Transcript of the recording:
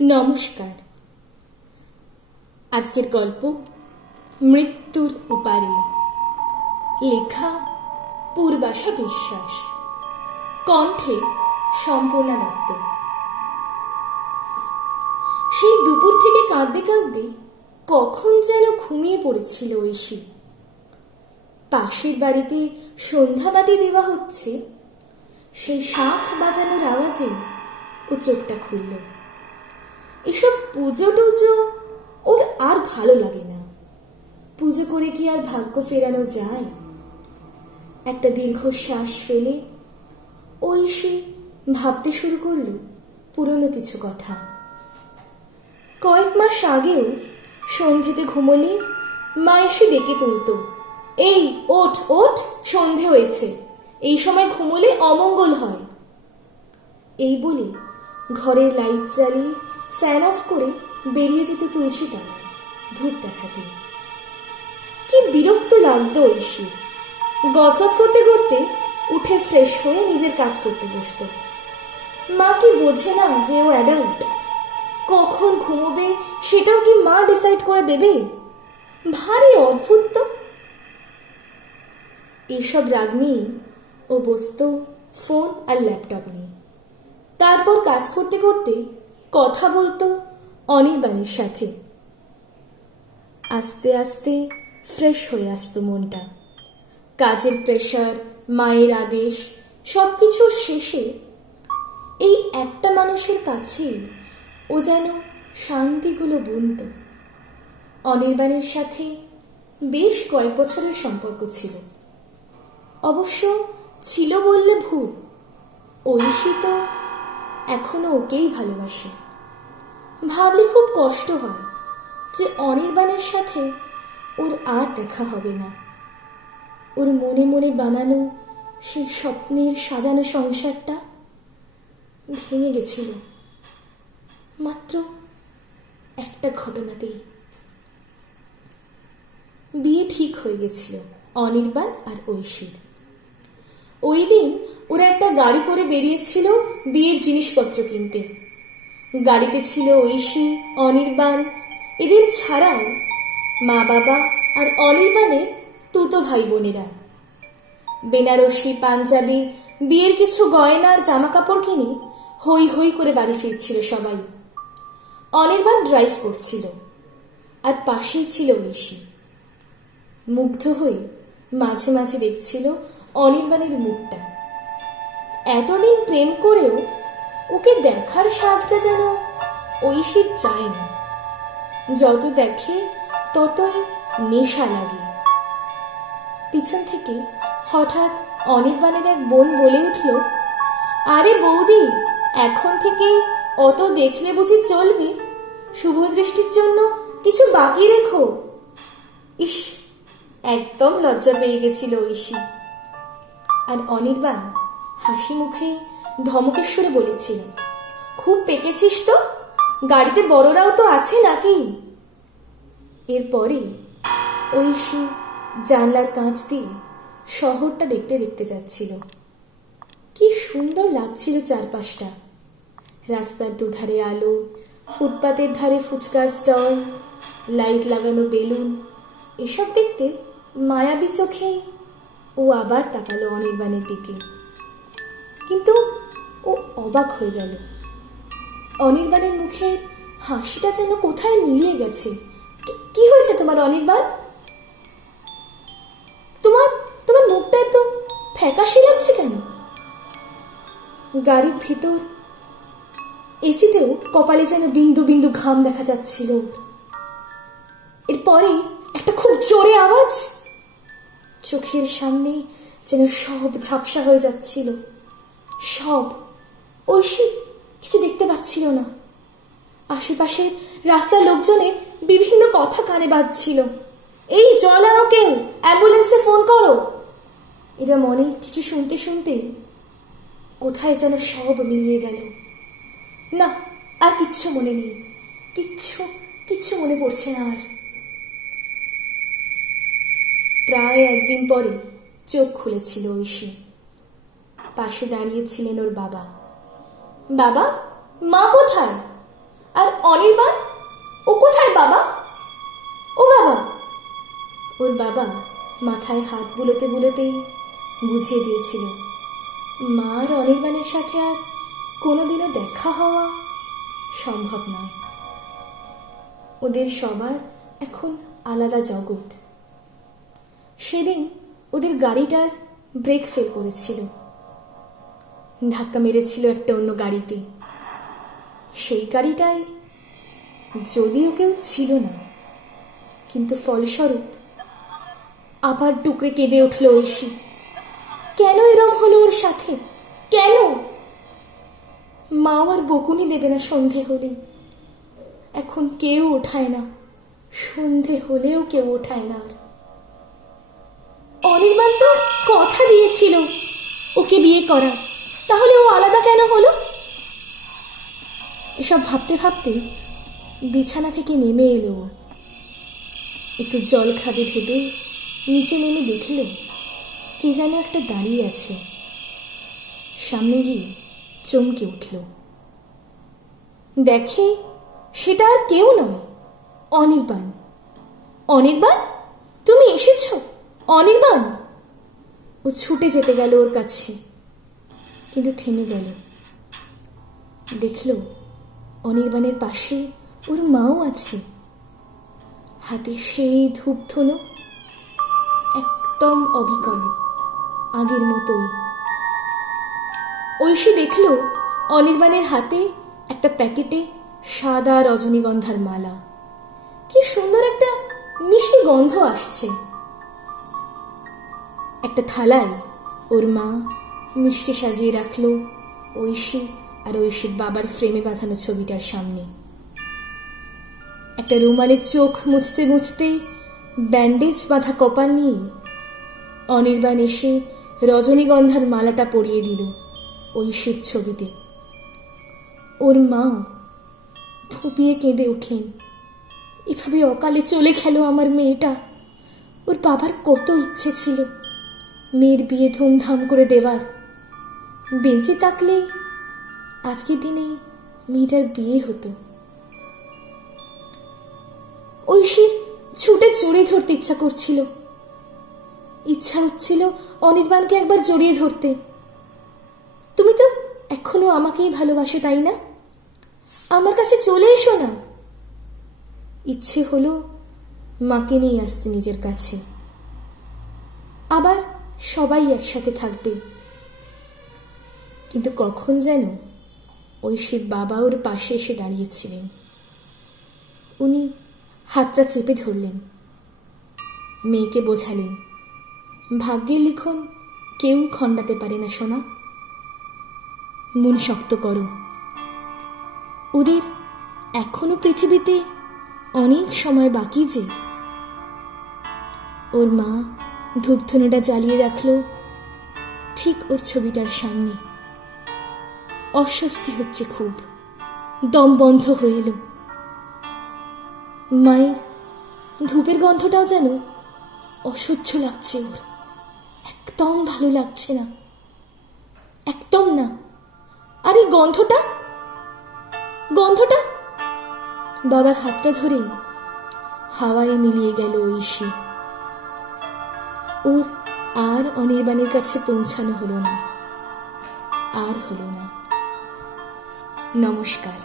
নমস্কার। আজকের গল্প মৃত্যুর উপারে, লেখা পূর্বাশা বিশ্বাস, কণ্ঠে সম্পূর্ণা দত্ত। সেই দুপুর থেকে কাঁদতে কাঁদতে কখন যেন ঘুমিয়ে পড়েছিল ঐশী। পাশের বাড়িতে সন্ধ্যাবাতি দেওয়া হচ্ছে, সেই শাঁখ বাজানোর আওয়াজে ও চোখটা খুলল। এসব পুজো টুজো ওর আর ভালো লাগে না। পুজো করে কি আর ভাগ্য ফেরানো যায়? একটা দীর্ঘশ্বাস ফেলে ঐশী ভাবতে শুরু করল পুরনো কিছু কথা। কয়েক মাস আগেও সন্ধেতে ঘুমোলে মা এসে ডেকে তুলত, এই ওঠ ওঠ, সন্ধে হয়েছে, এই সময় ঘুমোলে অমঙ্গল হয়। এই বলে ঘরের লাইট জ্বালিয়ে ফ্যান অফ করে বেরিয়ে যেত তুলসী তলায় ধূপ দেখাতে। কি বিরক্ত লাগতো ঐশী। গজগজ করতে করতে উঠে ফ্রেশ হয়ে নিজের কাজ করতে বসত। মা কি বোঝে না যে ও অ্যাডাল্ট? কখন ঘুমোবে সেটাও কি মা ডিসাইড করে দেবে? ভারী অদ্ভুত তো। এসব রাগ নিয়ে ও বসত ফোন আর ল্যাপটপ নিয়ে। তারপর কাজ করতে করতে কথা বলতো অনির্বাণের সাথে। আস্তে আস্তে ফ্রেশ হয়ে আসতো মনটা। কাজের প্রেশার, মায়ের আদেশ, সবকিছুর শেষে এই একটা মানুষের কাছে ও যেন শান্তিগুলো বুনত। অনির্বাণের সাথে বেশ কয়েক বছরের সম্পর্ক ছিল। অবশ্য ছিল বললে ভুল, ঐশী তো এখনো ওকেই ভালোবাসে। ভাবলে খুব কষ্ট হয় যে অনির্বাণের সাথে ওর আর দেখা হবে না। ওর মনে মনে বানানো সেই স্বপ্নের সাজানো সংসারটা ভেঙে গেছিল মাত্র একটা ঘটনাতেই। বিয়ে ঠিক হয়ে গেছিল অনির্বাণ আর ঐশীর। ওই দিন ওরা একটা গাড়ি করে বেরিয়েছিল বিয়ের জিনিসপত্র কিনতে। গাড়িতে ছিল ঐশী, অনির্বাণ, এদের ছাড়াও মা বাবা আর অনির্বাণের তুতো ভাই বোনেরা। বেনারসি, পাঞ্জাবি, বিয়ের কিছু গয়নার জামা কাপড় কিনে হই হই করে বাড়ি ফিরছিল সবাই। অনির্বাণ ড্রাইভ করছিল আর পাশেই ছিল ঐশী। মুগ্ধ হয়ে মাঝে মাঝে দেখছিল অনির্বাণের মুখটা। এতদিন প্রেম করেও ওকে দেখার স্বাদটা যেন ঐশীর চায় না। যত দেখে ততই নেশা লাগে। পিছন থেকে হঠাৎ অনির্বাণের এক বোন বলে উঠল, আরে বৌদি, এখন থেকে অত দেখলে বুঝি চলবে? শুভ দৃষ্টির জন্য কিছু বাকি রেখো। ইস, একদম লজ্জা পেয়ে গেছিল ঐশী। আর অনির্বাণ হাসি মুখে ধমকেশ্বরে বলেছিল, খুব পেকেছিস তো, গাড়িতে বড়রাও তো আছে নাকি? এরপরে ঐশী জানলার কাঁচ দিয়ে শহরটা দেখতে দেখতে যাচ্ছিল। কি সুন্দর লাগছিল চারপাশটা। রাস্তার দুধারে আলো, ফুটপাতের ধারে ফুচকার স্টল, লাইট লাগানো বেলুন, এসব দেখতে মায়াবী চোখে ও আবার তাকালো অনির্বাণের দিকে। কিন্তু ও অবাক হয়ে গেল। অনির্বাণের মুখের হাসিটা যেন কোথায় মিলিয়ে গেছে। কি হয়েছে তোমার অনির্বাণ? তোমার তোমার মুখটা এত ফ্যাকাশে লাগছে কেন? গাড়ির ভিতর এসিতেও কপালে যেন বিন্দু বিন্দু ঘাম দেখা যাচ্ছিল। এরপরে একটা খুব জোরে আওয়াজ। চোখের সামনে যেন সব ঝাপসা হয়ে যাচ্ছিল। সব। ঐশী কিছু দেখতে পাচ্ছিল না। আশেপাশে রাস্তার লোকজনে বিভিন্ন কথা কানে বাজছিল, এই জল আনো কেউ, অ্যাম্বুলেন্সে ফোন করো। এরা মনে কিছু শুনতে শুনতে কোথায় যেন সব মিলিয়ে গেল। না, আর কিচ্ছু মনে নেই, কিচ্ছু মনে পড়ছে না আর। প্রায় একদিন পরে চোখ খুলেছিল ঐশী। পাশে দাঁড়িয়েছিলেন ওর বাবা। বাবা, মা কোথায়? আর অনির্বাণ, ও কোথায় বাবা? ও বাবা! ওর বাবা মাথায় হাত বুলোতে বুলোতেই বুঝিয়ে দিয়েছিল মা আর অনির্বাণের সাথে আর কোনোদিনও দেখা হওয়া সম্ভব নয়। ওদের সবার এখন আলাদা জগৎ। সেদিন ওদের গাড়িটার ব্রেক ফেল করেছিল, ধাক্কা মেরেছিল একটা অন্য গাড়িতে। সেই গাড়িটায় যদিও কেউ ছিল না, কিন্তু ফলস্বরূপ আবার টুকরে কেঁদে উঠল ঐশী। কেন এরম হলো ওর সাথে? কেন? মাও আর বকুনি দেবে না সন্ধে হলে। এখন কেউ ওঠায় না, সন্ধে হলেও কেউ ওঠায় না। আর অনির্বাণ তো কথা দিয়েছিল ওকে বিয়ে করা, তাহলে ও আলাদা কেন হলো? এসব ভাবতে ভাবতে বিছানা থেকে নেমে এলো। একটু জল খাবে ভেবে নিচে নেমে দেখল কে যেন একটা দাঁড়িয়ে আছে। সামনে গিয়ে চমকে উঠল, দেখে সেটা আর কেউ নয়, অনির্বাণ। অনির্বাণ, তুমি এসেছ? অনির্বাণ! ও ছুটে যেতে গেল ওর কাছে, কিন্তু থেমে গেল। দেখল অনির্বাণের পাশে ওর মাও আছে, হাতে সেই ধূপধনু, একদম অবিকল, আগের মতোই। ঐশী দেখল অনির্বাণের হাতে একটা প্যাকেটে সাদা রজনীগন্ধার মালা। কি সুন্দর একটা মিষ্টি গন্ধ আসছে। একটা থালায় ওর মা মিষ্টি সাজিয়ে রাখলো ঐশী আর ঐশীর বাবার ফ্রেমে বাঁধানো ছবিটার সামনে। একটা রুমালের চোখ মুছতে মুছতে ব্যান্ডেজ বাঁধা কপাল নিয়ে অনির্বাণ এসে রজনীগন্ধার মালাটা পরিয়ে দিল ঐশীর ছবিতে। ওর মা ফুপিয়ে কেঁদে উঠলেন, এভাবে অকালে চলে গেল আমার মেয়েটা। ওর বাবার কত ইচ্ছে ছিল মেয়ের বিয়ে ধুমধাম করে দেওয়ার। বেঁচে থাকলে আজকের দিনে মেয়েটার বিয়ে হতো। ঐশীর ছুটে জড়িয়ে ধরতে ইচ্ছা করছিল, ইচ্ছা হচ্ছিল অনির্বাণকে একবার জড়িয়ে ধরতে। তুমি তো এখনো আমাকেই ভালোবাসো, তাই না? আমার কাছে চলে এসো না। ইচ্ছে হলো মাকে নিয়ে আসতে নিজের কাছে, আবার সবাই একসাথে থাকবে। কিন্তু কখন যেন ঐশীর বাবা ওর পাশে এসে দাঁড়িয়েছিলেন। উনি হাতটা চেপে ধরলেন, মেয়েকে বোঝালেন, ভাগ্যের লিখন কেউ খণ্ডাতে পারে না সোনা, মন শক্ত করো। ওদের এখনো পৃথিবীতে অনেক সময় বাকি যে। ওর মা ধূপধুনিটা জ্বালিয়ে রাখলো ঠিক ওর ছবিটার সামনে। অস্বস্তি হচ্ছে খুব, দম বন্ধ হয়ে এলো। মায়ের ধূপের গন্ধটাও যেন অসহ্য লাগছে ওর, একদম ভালো লাগছে না, একদম না। আর এই গন্ধটা, গন্ধটা বাবার হাতটা ধরে হাওয়ায় মিলিয়ে গেল ঐশী। ওর আর অনির্বাণের কাছে পৌঁছানো হলো না, আর হলো না। নমস্কার।